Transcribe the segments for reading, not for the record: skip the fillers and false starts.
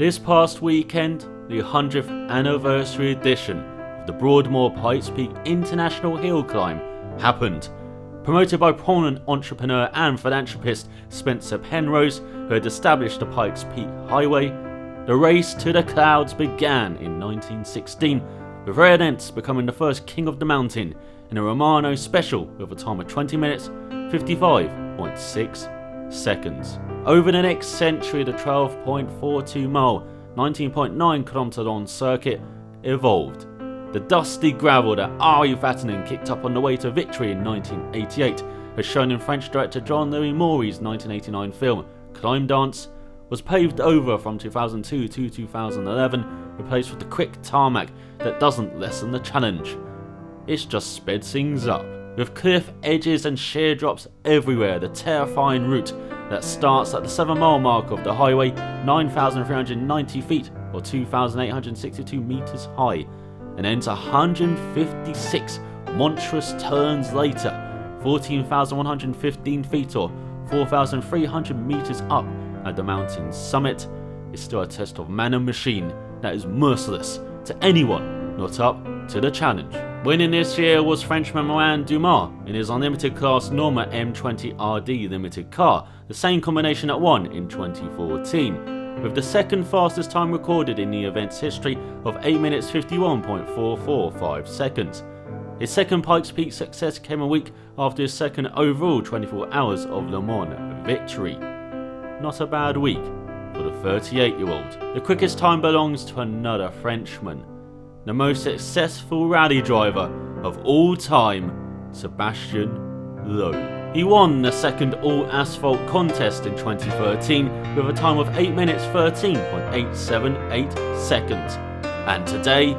This past weekend, the 100th anniversary edition of the Broadmoor Pikes Peak International Hill Climb happened. Promoted by prominent entrepreneur and philanthropist Spencer Penrose, who had established the Pikes Peak Highway, the race to the clouds began in 1916, with Ray Dents becoming the first king of the mountain in a Romano special with a time of 20 minutes 55.6 seconds. Over the next century, the 12.42 mile, 19.9 km long circuit evolved. The dusty gravel that Ari Vatanen kicked up on the way to victory in 1988, as shown in French director Jean-Louis Maury's 1989 film Climb Dance, was paved over from 2002 to 2011, replaced with the quick tarmac that doesn't lessen the challenge. It's just sped things up. With cliff edges and sheer drops everywhere, the terrifying route that starts at the 7 mile mark of the highway, 9,390 feet or 2,862 metres high, and ends 156 monstrous turns later, 14,115 feet or 4,300 metres up at the mountain's summit, is still a test of man and machine that is merciless to anyone not up to the challenge. Winning this year was Frenchman Morin Dumas in his unlimited class Norma M20RD limited car, the same combination that won in 2014, with the second fastest time recorded in the event's history of 8 minutes 51.445 seconds. His second Pikes Peak success came a week after his second overall 24 hours of Le Mans victory. Not a bad week for the 38-year-old. The quickest time belongs to another Frenchman, the most successful rally driver of all time, Sebastien Loeb. He won the second all-asphalt contest in 2013 with a time of 8 minutes 13.878 seconds. And today,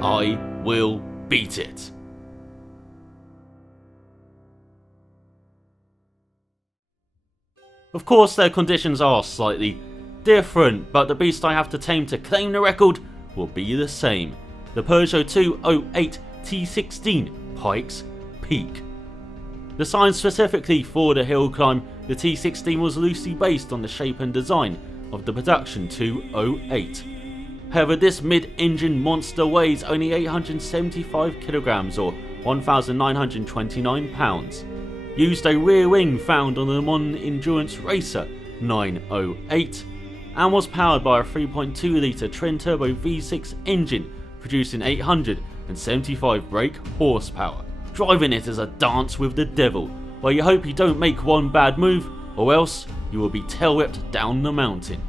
I will beat it. Of course, their conditions are slightly different, but the beast I have to tame to claim the record will be the same. The Peugeot 208 T16 Pikes Peak. Designed specifically for the hill climb, the T16 was loosely based on the shape and design of the production 208. However, this mid-engine monster weighs only 875 kilograms or 1,929 pounds. Used a rear wing found on the Le Mans Endurance Racer 908 and was powered by a 3.2 litre twin-turbo V6 engine producing 875 brake horsepower. Driving it is a dance with the devil, where you hope you don't make one bad move or else you will be tail-whipped down the mountain.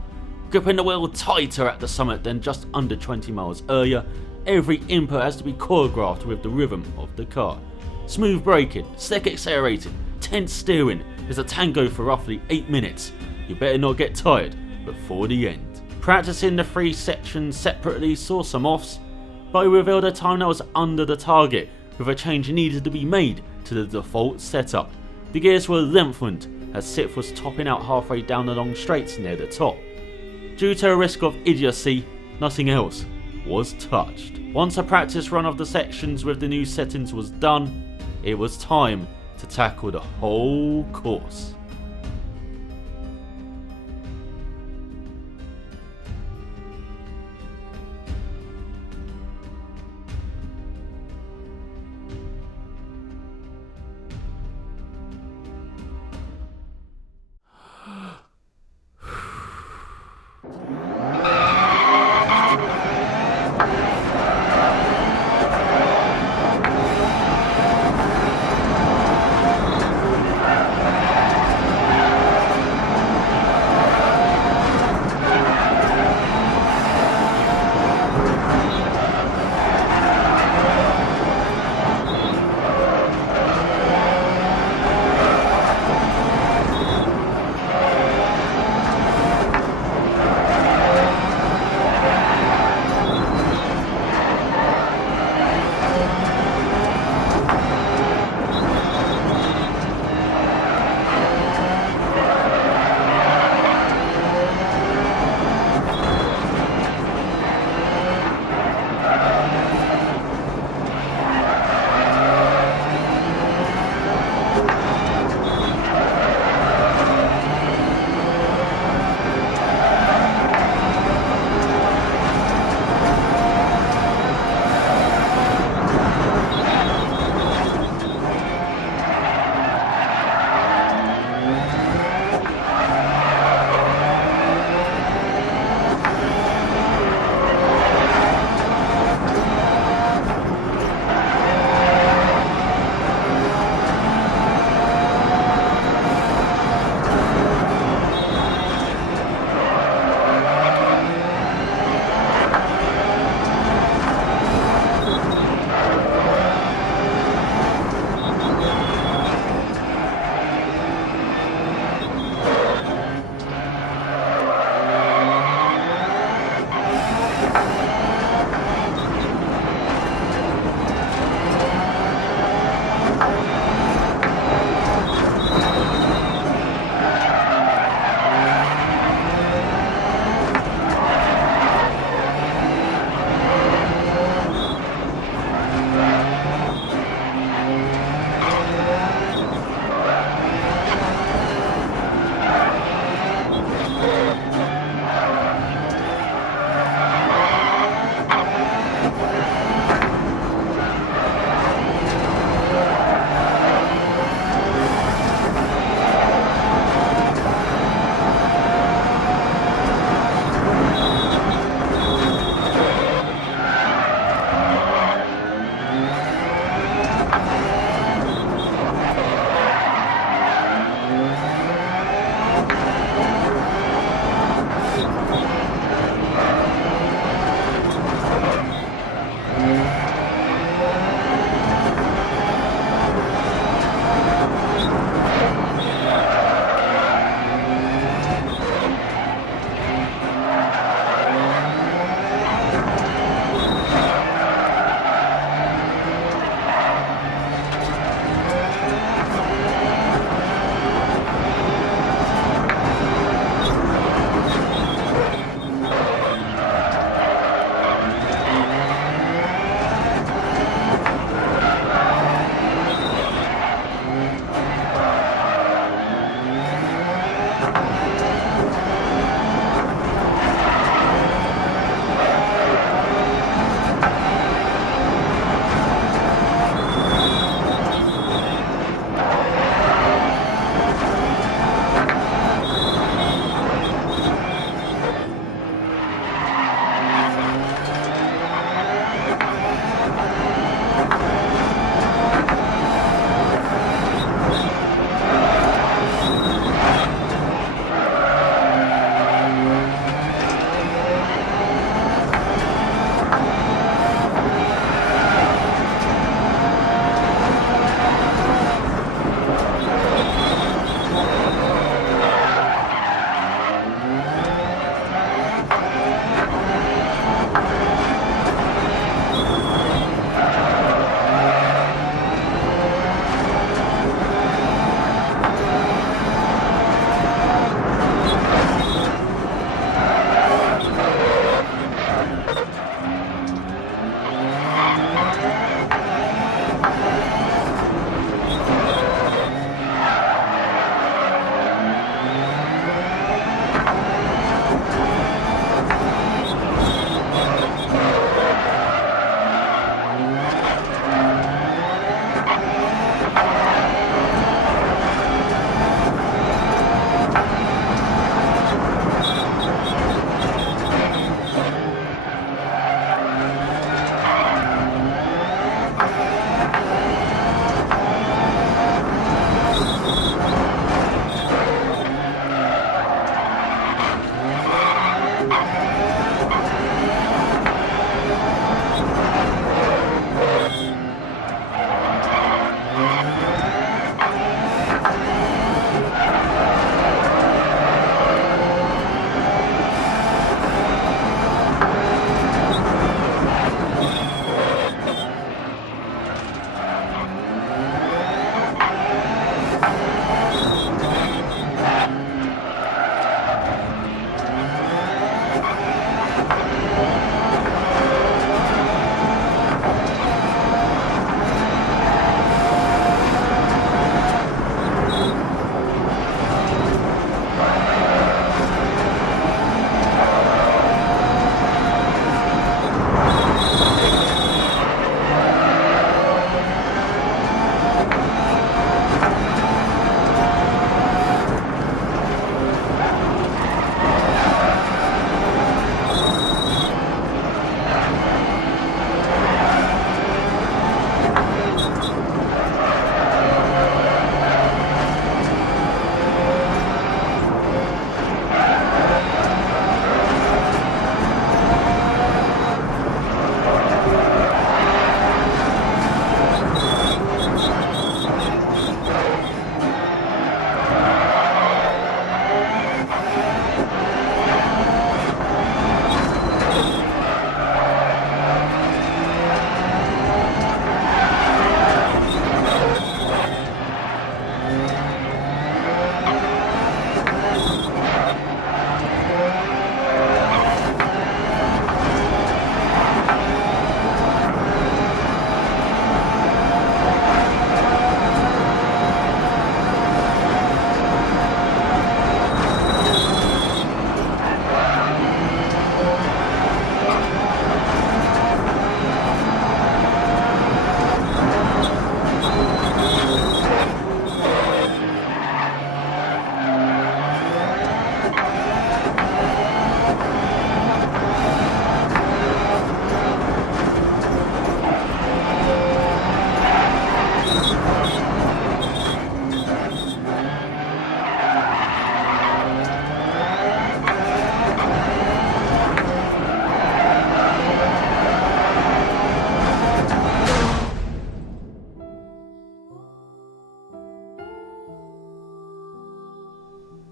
Gripping the wheel tighter at the summit than just under 20 miles earlier, every input has to be choreographed with the rhythm of the car. Smooth braking, slick accelerating, tense steering is a tango for roughly 8 minutes. You better not get tired before the end. Practicing the 3 sections separately saw some offs, but he revealed a time that was under the target, with a change needed to be made to the default setup. The gears were lengthened as Sith was topping out halfway down the long straights near the top. Due to a risk of idiocy, nothing else was touched. Once a practice run of the sections with the new settings was done, it was time to tackle the whole course.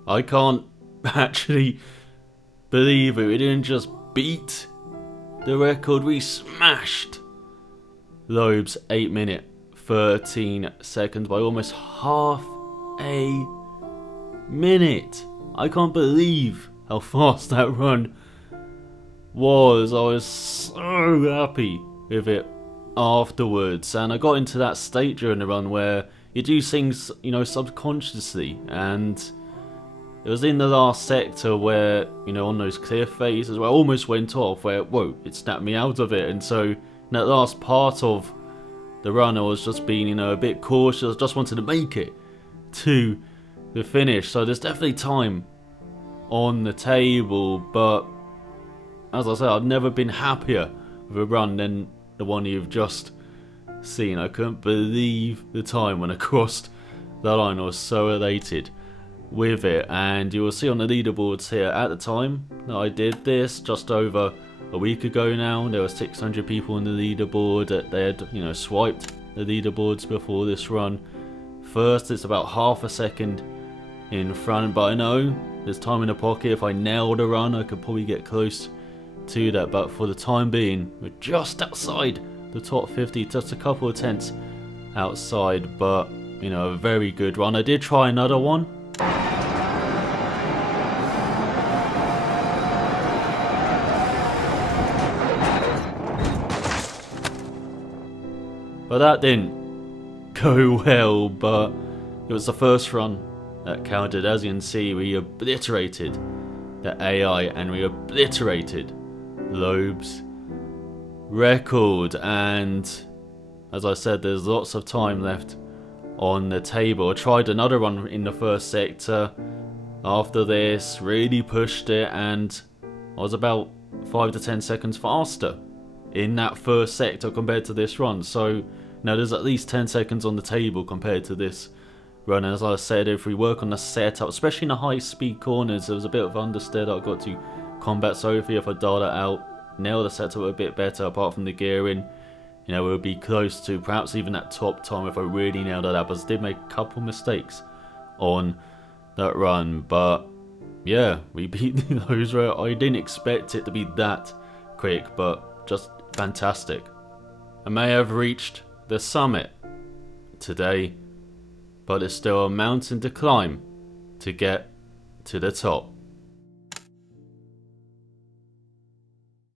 I can't actually believe it. We didn't just beat the record, we smashed Loeb's 8 minute 13 seconds by almost half a minute. I can't believe how fast that run was. I was so happy with it afterwards, and I got into that state during the run where you do things, you know, subconsciously, and it was in the last sector where, you know, on those cliff faces where I almost went off, where, whoa, it snapped me out of it. And so in that last part of the run, I was just being, you know, a bit cautious, just wanted to make it to the finish. So there's definitely time on the table, but as I said, I've never been happier with a run than the one you've just seen. I couldn't believe the time when I crossed the line. I was so elated with it, and you will see on the leaderboards here at the time that I did this just over a week ago now, there were 600 people on the leaderboard that they had, you know, swiped the leaderboards before this run. First, it's about half a second in front, but I know there's time in the pocket. If I nailed a run, I could probably get close to that, but for the time being, we're just outside the top 50, just a couple of tenths outside, but, you know, a very good run. I did try another one. But that didn't go well, but it was the first run that counted. As you can see, we obliterated the AI and we obliterated Loeb's record, and as I said, there's lots of time left on the table. I tried another run in the first sector after this, really pushed it, and I was about 5 to 10 seconds faster in that first sector compared to this run. So now there's at least 10 seconds on the table compared to this run. As I said, if we work on the setup, especially in the high speed corners, there was a bit of understeer I got to combat Sophie. If I dial that out, nail the setup a bit better apart from the gearing, you know, we'll be close to perhaps even that top time if I really nailed it out. But I did make a couple mistakes on that run, but yeah, we beat those. I didn't expect it to be that quick, but just fantastic. I may have reached the summit today, but it's still a mountain to climb to get to the top.